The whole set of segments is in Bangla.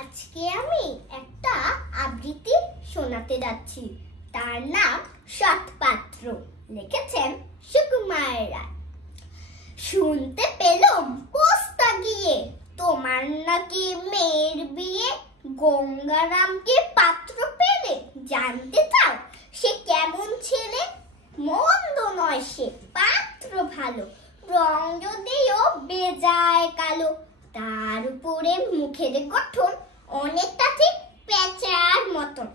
আজকে আমি একটা আবৃত্তি শোনাতে যাচ্ছি। তার নাম সৎপাত্র, লিখেছেন সুকুমার রায়। শুনতে পেলাম পোস্তা গিয়ে, তোমার নাকি মেয়ের বিয়ে। গঙ্গারামকে পাত্র পেলে, জানতে চাও সে কেমন ছেলে? মন্দ নয় সে, পাত্র ভালো, রং যদিও বেজায় কালো। তার উপরে মুখের গঠন অনেকটা ঠিক পেঁচার মতন।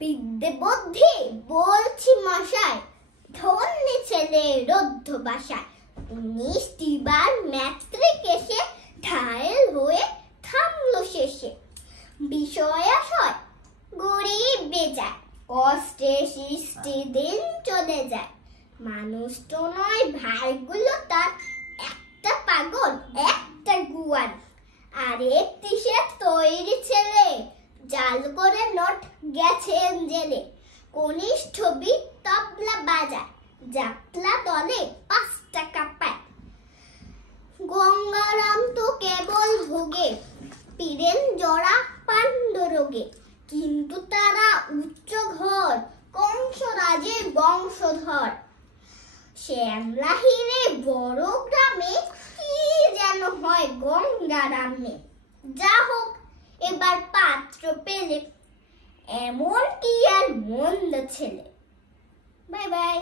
বিদ্যে বুদ্ধি বলছি মশাই, ধন্যী ছেলে রুদ্ধ বাসায়। 19টি বার ম্যাট্রিক এসে ঘায়েল হয়ে থামলো শেষে। বিষয় আশয় গরিব বেজায়, কষ্টে সৃষ্টি দিন চলে যায়। মানুষ তো নয় ভাইগুলো তার, একটা পাগল একটা গুয়ার। আর একটি সে তৈরি ছেলে, জাল করে নোট গেছেন জেলে। কনিষ্ঠ তবলা বাজায়, যাত্রা দলে 5 টাকা পায়। গঙ্গারাম তো কেবল ভোগে, পীরেন জরা পাণ্ডরোগে। কিন্তু তারা উচ্চ ঘর, কংসরাজের বংশধর। শ্যামলাহিরে বড় গ্রামে কি যেন হয় গঙ্গারামে। যা হোক এবার পাত্র পেলে, এমন কি আর মন্দ ছেলে। Bye bye.